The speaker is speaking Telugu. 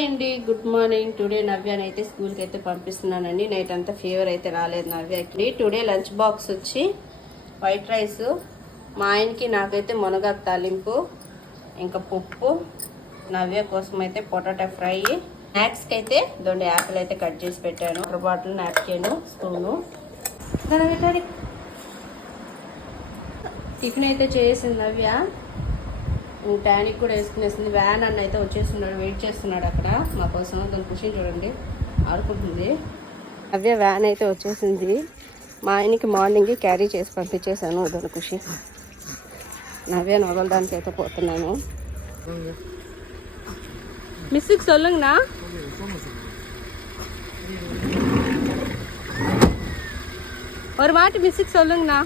హాయ్ అండి, గుడ్ మార్నింగ్. టుడే నవ్యాని అయితే స్కూల్కి అయితే పంపిస్తున్నానండి. నైట్ అంతా ఫీవర్ అయితే రాలేదు నవ్యకి. టుడే లంచ్ బాక్స్ వచ్చి వైట్ రైస్, మా ఆయనకి నాకైతే మునగాకు తాలింపు, ఇంకా పప్పు, నవ్య కోసం అయితే పొటాటో ఫ్రై. స్నాక్స్కి అయితే దొండ యాపిల్ అయితే కట్ చేసి పెట్టాను. Water bottle, napkin, spoon. Tiffin అయితే చేసింది నవ్య. టానిక్ కూడా వేసుకునేసింది. వ్యాన్ అన్న అయితే వచ్చేస్తున్నాడు, వెయిట్ చేస్తున్నాడు అక్కడ మా కోసం. దాని ఖుషి చూడండి, ఆడుకుంటుంది. నవ్య వ్యాన్ అయితే వచ్చేసింది. మా ఆయనకి మార్నింగ్ క్యారీ చేసి పంపించేశాను దాని ఖుషి. నవ్యను వదలడానికి అయితే పోతున్నాను. మిస్ஸுக்கு சொல்லுங்கண்ணா. ஒரு வாட்டி மிஸ்ஸுக்கு சொல்லுங்கண்ணா.